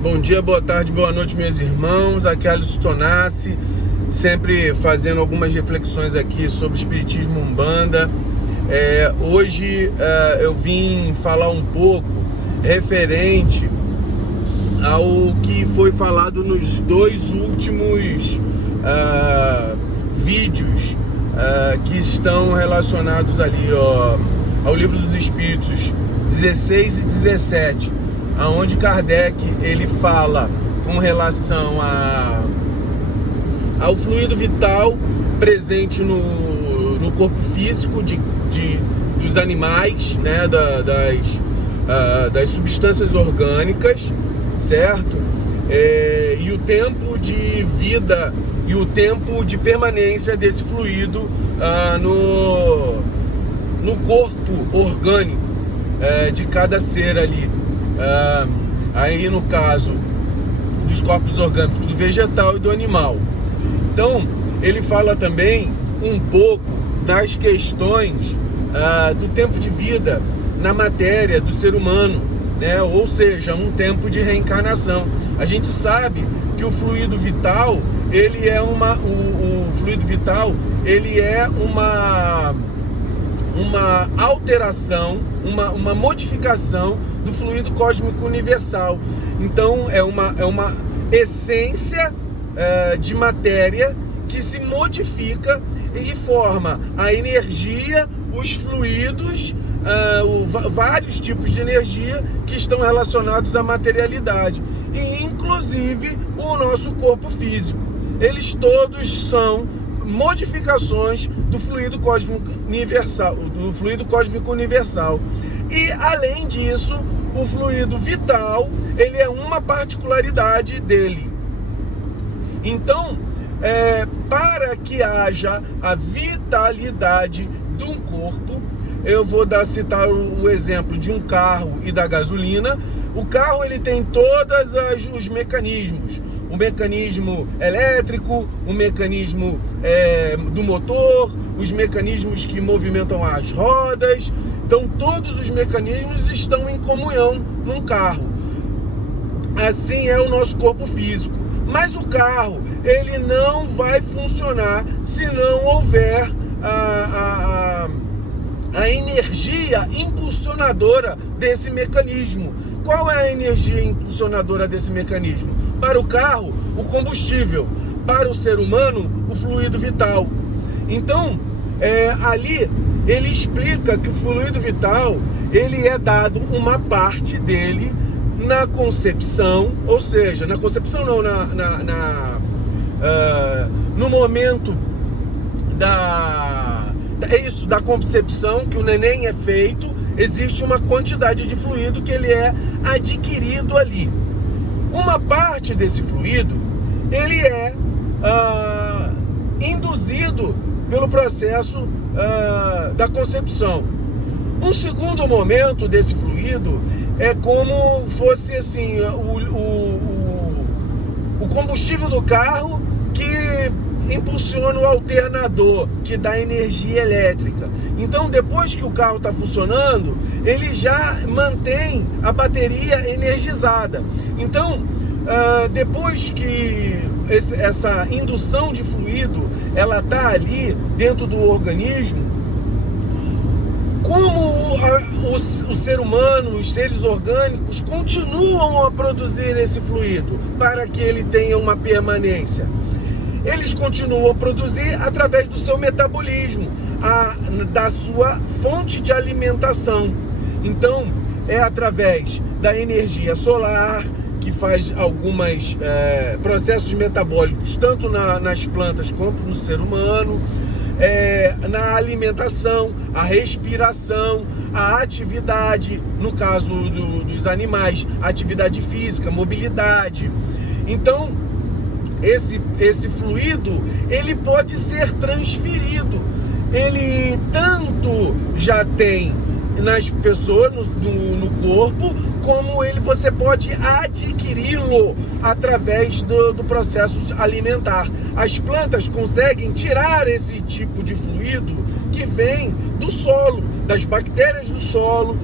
Bom dia, boa tarde, boa noite, meus irmãos. Aqui é Alisson Tonassi, sempre fazendo algumas reflexões aqui sobre Espiritismo Umbanda. Hoje eu vim falar um pouco referente ao que foi falado nos dois últimos vídeos que estão relacionados ali ao Livro dos Espíritos 16 e 17. Onde Kardec ele fala com relação ao fluido vital presente no corpo físico dos animais, né, das substâncias orgânicas, certo? E o tempo de vida e o tempo de permanência desse fluido no corpo orgânico de cada ser ali. Aí no caso dos corpos orgânicos do vegetal e do animal. Então ele fala também um pouco das questões do tempo de vida na matéria do ser humano, né? Ou seja, um tempo de reencarnação. A gente sabe que o fluido vital ele é o fluido vital ele é uma alteração, uma modificação do fluido cósmico universal. Então é uma essência de matéria que se modifica e forma a energia, os fluidos, vários tipos de energia que estão relacionados à materialidade, e inclusive o nosso corpo físico. Eles todos são modificações do fluido cósmico universal, E além disso, o fluido vital, ele é uma particularidade dele. Então, para que haja a vitalidade de um corpo, eu vou citar o exemplo de um carro e da gasolina. O carro ele tem todos os mecanismos. O mecanismo elétrico, o mecanismo do motor, os mecanismos que movimentam as rodas. Então todos os mecanismos estão em comunhão num carro. Assim é o nosso corpo físico. Mas o carro, ele não vai funcionar se não houver a energia impulsionadora desse mecanismo. Qual é a energia impulsionadora desse mecanismo? Para o carro, o combustível. Para o ser humano, o fluido vital. Então, ali ele explica que o fluido vital ele é dado uma parte dele na concepção, ou seja, na concepção não, no momento da concepção, que o neném é feito, existe uma quantidade de fluido que ele é adquirido ali. Uma parte desse fluido, ele é induzido pelo processo da concepção. Um segundo momento desse fluido é como fosse assim, o combustível do carro que impulsiona o alternador, que dá energia elétrica. Então, depois que o carro está funcionando, ele já mantém a bateria energizada. Então, depois que essa indução de fluido ela está ali dentro do organismo, como o ser humano, os seres orgânicos continuam a produzir esse fluido para que ele tenha uma permanência? Eles continuam a produzir através do seu metabolismo, da sua fonte de alimentação. Então, é através da energia solar, que faz alguns processos metabólicos, tanto nas plantas quanto no ser humano, na alimentação, a respiração, a atividade, no caso dos animais, atividade física, mobilidade. Então, esse fluido, ele pode ser transferido. Ele tanto já tem nas pessoas, no corpo, como você pode adquiri-lo através do processo alimentar. As plantas conseguem tirar esse tipo de fluido que vem do solo, das bactérias do solo,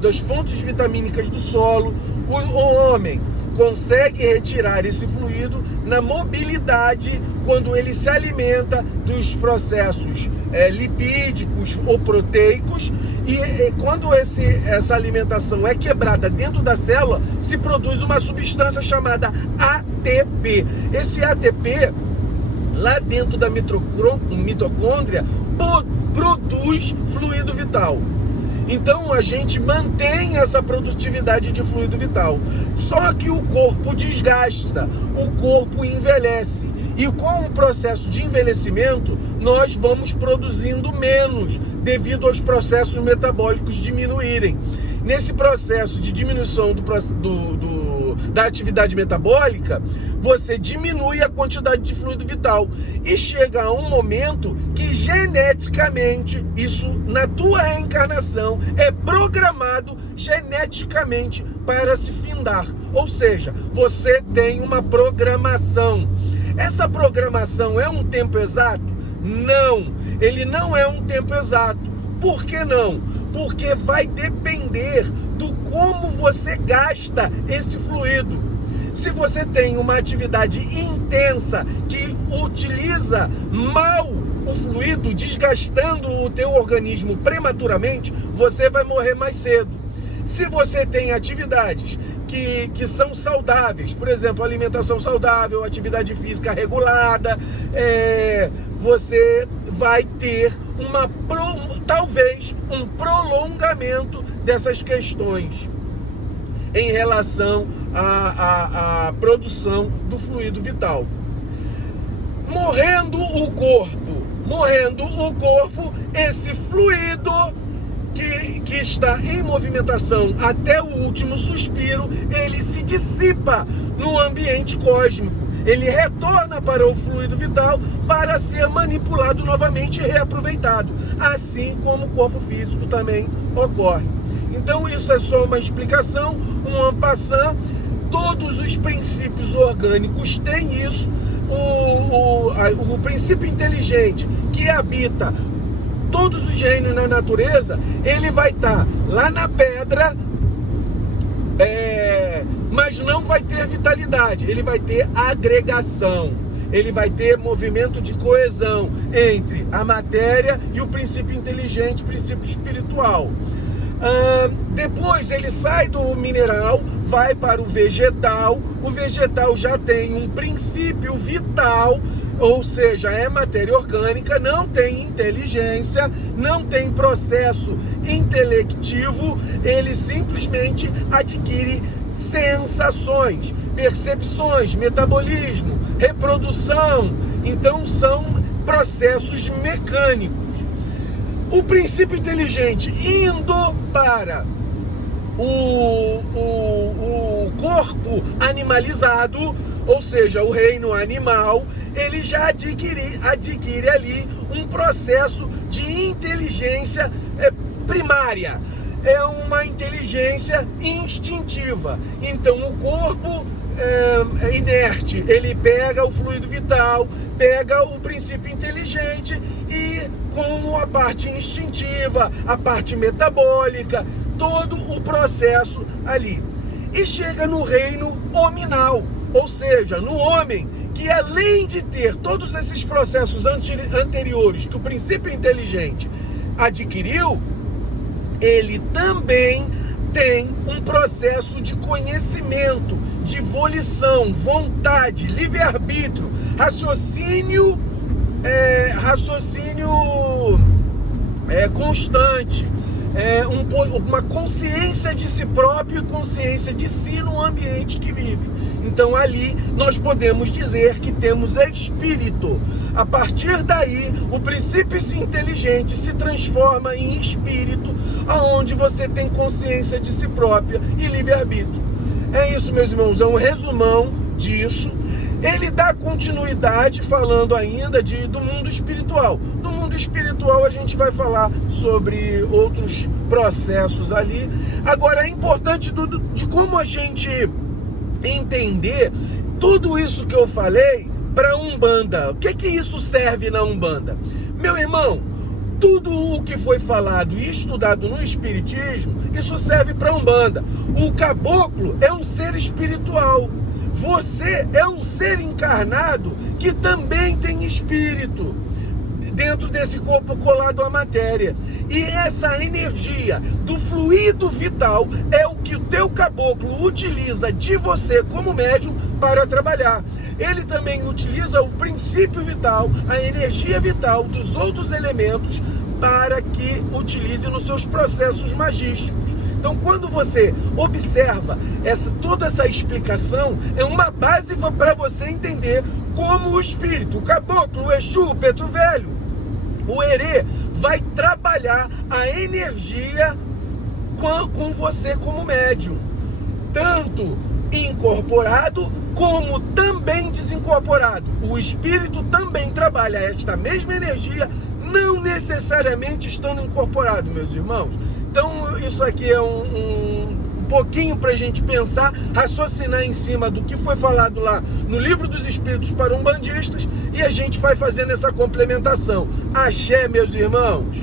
das fontes vitamínicas do solo. O homem consegue retirar esse fluido na mobilidade quando ele se alimenta dos processos lipídicos ou proteicos, e quando essa alimentação é quebrada dentro da célula, se produz uma substância chamada ATP. Esse ATP, lá dentro da mitocôndria, produz fluido vital. Então a gente mantém essa produtividade de fluido vital. Só que o corpo desgasta, o corpo envelhece. E com o processo de envelhecimento, nós vamos produzindo menos, devido aos processos metabólicos diminuírem. Nesse processo de diminuição da atividade metabólica, você diminui a quantidade de fluido vital. E chega a um momento que geneticamente, isso na tua reencarnação, é programado geneticamente para se findar. Ou seja, você tem uma programação. Essa programação é um tempo exato? Não, ele não é um tempo exato. Por que não? Porque vai depender do como você gasta esse fluido. Se você tem uma atividade intensa que utiliza mal o fluido, desgastando o teu organismo prematuramente, você vai morrer mais cedo. Se você tem atividades que são saudáveis, por exemplo, alimentação saudável, atividade física regulada, você vai ter talvez um prolongamento dessas questões em relação à produção do fluido vital. Morrendo o corpo, esse fluido que está em movimentação até o último suspiro, ele se dissipa no ambiente cósmico. Ele retorna para o fluido vital para ser manipulado novamente e reaproveitado, assim como o corpo físico também ocorre. Então isso é só uma explicação, um en passant. Todos os princípios orgânicos têm isso. O princípio inteligente que habita todos os reinos na natureza, ele vai estar lá na pedra, mas não vai ter vitalidade, ele vai ter agregação, ele vai ter movimento de coesão entre a matéria e o princípio inteligente, princípio espiritual. Depois ele sai do mineral, vai para o vegetal já tem um princípio vital, ou seja, é matéria orgânica, não tem inteligência, não tem processo intelectivo, ele simplesmente adquire sensações, percepções, metabolismo, reprodução, então são processos mecânicos. O princípio inteligente indo para o corpo animalizado, ou seja, o reino animal, ele já adquire ali um processo de inteligência primária. É uma inteligência instintiva. Então o corpo inerte, ele pega o fluido vital, pega o princípio inteligente e com a parte instintiva, a parte metabólica, todo o processo ali. E chega no reino hominal, ou seja, no homem, que além de ter todos esses processos anteriores que o princípio inteligente adquiriu, ele também tem um processo de conhecimento, de volição, vontade, livre-arbítrio, raciocínio constante, uma consciência de si próprio e consciência de si no ambiente que vive. Então ali nós podemos dizer que temos espírito. A partir daí, o princípio inteligente se transforma em espírito, aonde você tem consciência de si própria e livre-arbítrio. É isso, meus irmãos, é um resumão disso. Ele dá continuidade falando ainda do mundo espiritual. Do mundo espiritual a gente vai falar sobre outros processos ali. Agora é importante de como a gente entender tudo isso que eu falei para a Umbanda. O que isso serve na Umbanda? Meu irmão, Tudo o que foi falado e estudado no Espiritismo, isso serve para a Umbanda. O caboclo é um ser espiritual. Você é um ser encarnado que também tem espírito dentro desse corpo colado à matéria. E essa energia do fluido vital é o que o teu caboclo utiliza de você como médium para trabalhar. Ele também utiliza o princípio vital, a energia vital dos outros elementos para que utilize nos seus processos magísticos. Então, quando você observa toda essa explicação, é uma base para você entender como o espírito, o caboclo, o Exu, o Preto Velho, o Herê, vai trabalhar a energia com você como médium, tanto incorporado como também desincorporado. O espírito também trabalha esta mesma energia, não necessariamente estando incorporado, meus irmãos. Então isso aqui é um pouquinho para a gente pensar, raciocinar em cima do que foi falado lá no Livro dos Espíritos para Umbandistas, e a gente vai fazendo essa complementação. Axé, meus irmãos!